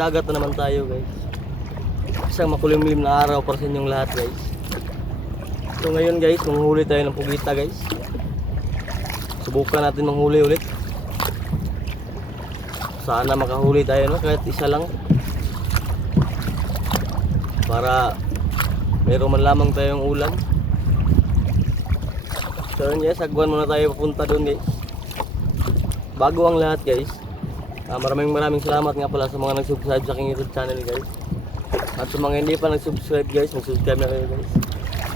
dagat na naman tayo guys. Isang makulimlim na araw para sa inyong lahat guys. So ngayon guys, manghuli tayo ng pugita guys. Subukan natin manghuli ulit. Sana makahuli tayo no, kahit isa lang. Para meron man lamang tayong ulam. So yun guys, agwan muna tayo papunta doon guys. Bago ang lahat guys, Ah, maraming maraming salamat nga pala sa mga nag-subscribe sa aking YouTube channel guys. At sa mga hindi pa nag-subscribe guys, mag-subscribe na kayo guys.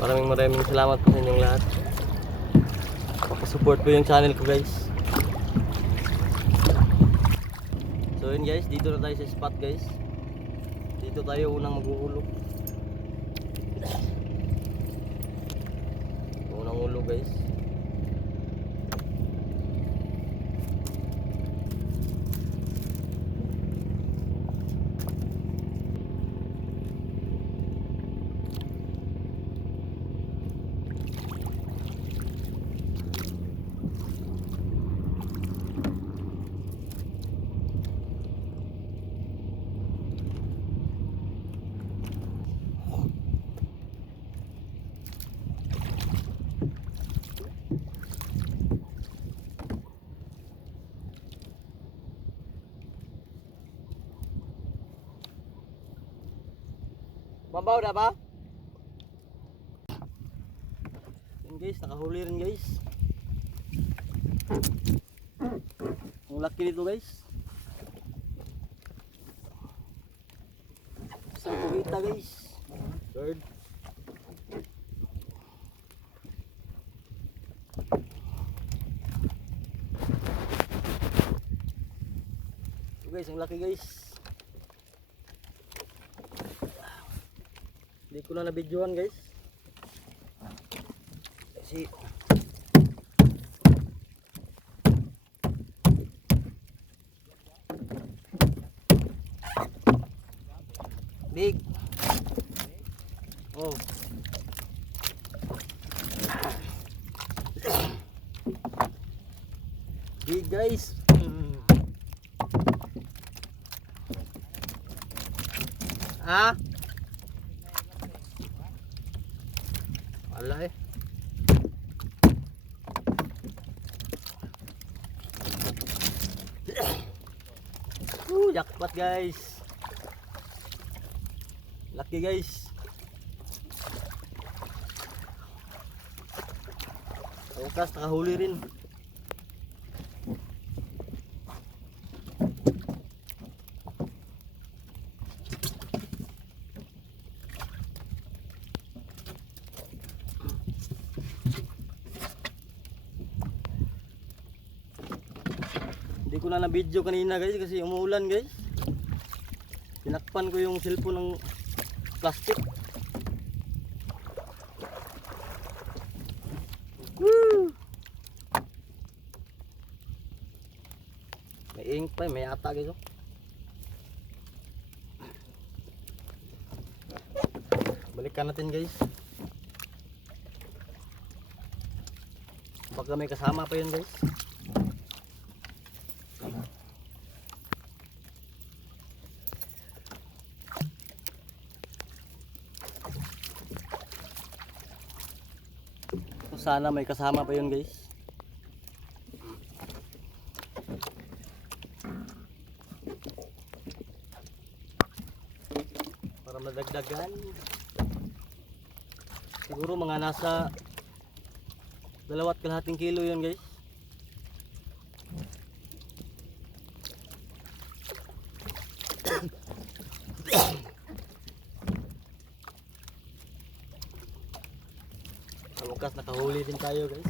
Maraming maraming salamat po sa inyong lahat. Pakisupport po yung channel ko guys. So yun guys, dito na tayo sa spot guys. Dito tayo unang maghuhulog. Unang hulog guys. Mabaw na ba? Yan guys, nakahuli rin guys. Ang laki nito guys. Isang pugita guys. Third. Guys, ang laki guys. Hindi ko na nabidyohan guys. Kasi Big. Oh. Big guys. Mm. Ah? Wala eh. Woo, jackpot guys. Lucky guys. Wakas, nakahuli rin. Na-video kanina guys kasi umuulan guys. Tinakpan ko yung cellphone ng plastic. Woo! May ink pa, may ata guys. oh. Balikan natin guys. Baka may kasama pa yun guys. So, sana may kasama pa yun guys. Para madagdagan. Siguro mga nasa dalawat kalahating kilo yun guys. Wakas nakahuli din tayo guys.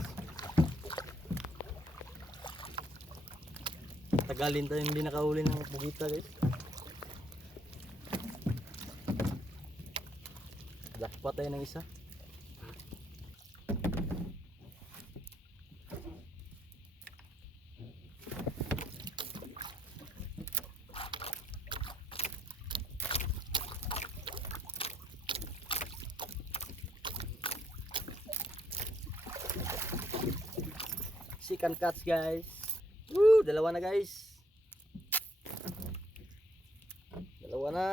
Tagalin tayo hindi nakahuli ng bugita guys. Jackpot tayo ng isa. Chicken cuts guys. Woo, dalawa na guys. Dalawa na.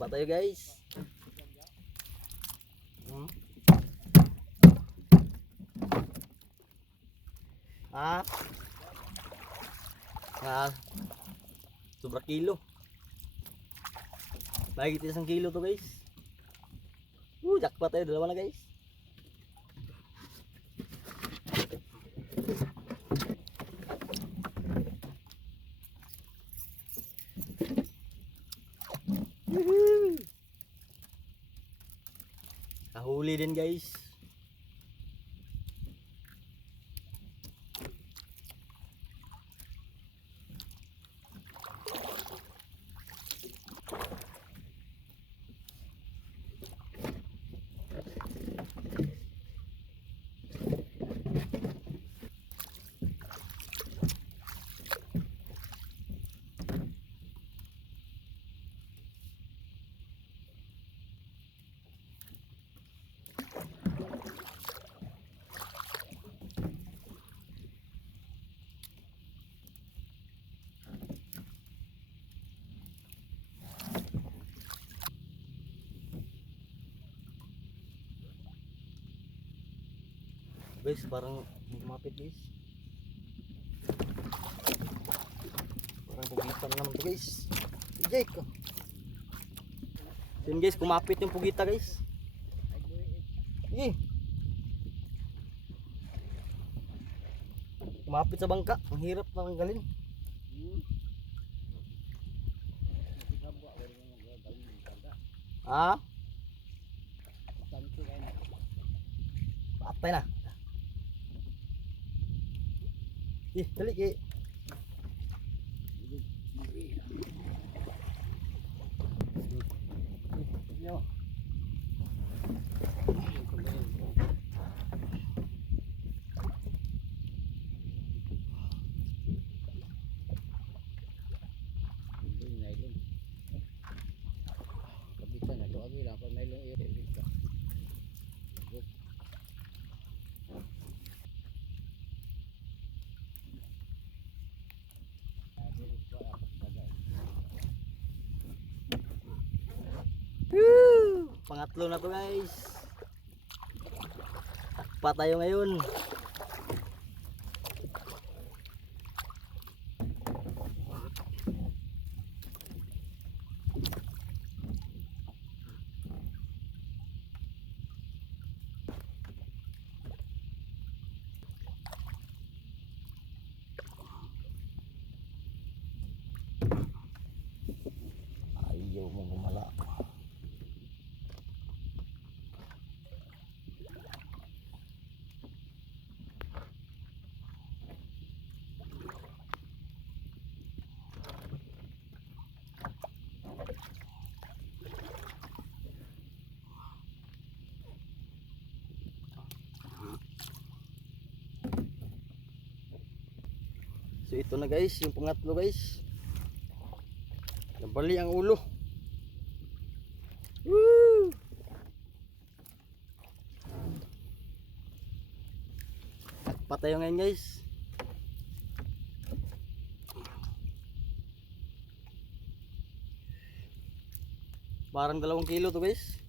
Pa tayo guys. Hmm? Ah. Ah. Sobra kilo. Lagi isang kilo to guys. Uh, jackpot tayo. Dalawa na guys. Kahuli din guys. Guys, parang lumapit guys. Parang pugitan naman to guys. Jake. oh. So yun guys, kumapit yung pugita guys. Sige. Kumapit sa bangka. Ang hirap tanggalin. Ah? Patay na. Ih, dali kay. Woo! Pangatlo na to guys. Takpa tayo ngayon. So ito na guys, yung pangatlo guys. Nabali ang ulo. Woo! Takpa tayo ngayon guys. Parang dalawang kilo to guys.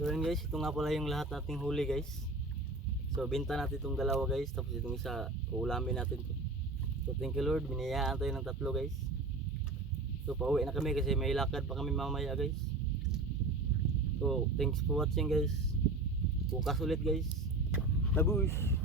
So yun guys, ito nga pala yung lahat nating huli guys. So binta natin itong dalawa guys, tapos itong isa uulamin natin to. So thank you Lord, biniyayaan tayo ng tatlo guys. So pauwi na kami kasi may lakad pa kami mamaya guys. So thanks for watching guys. Bukas ulit guys. Tabush!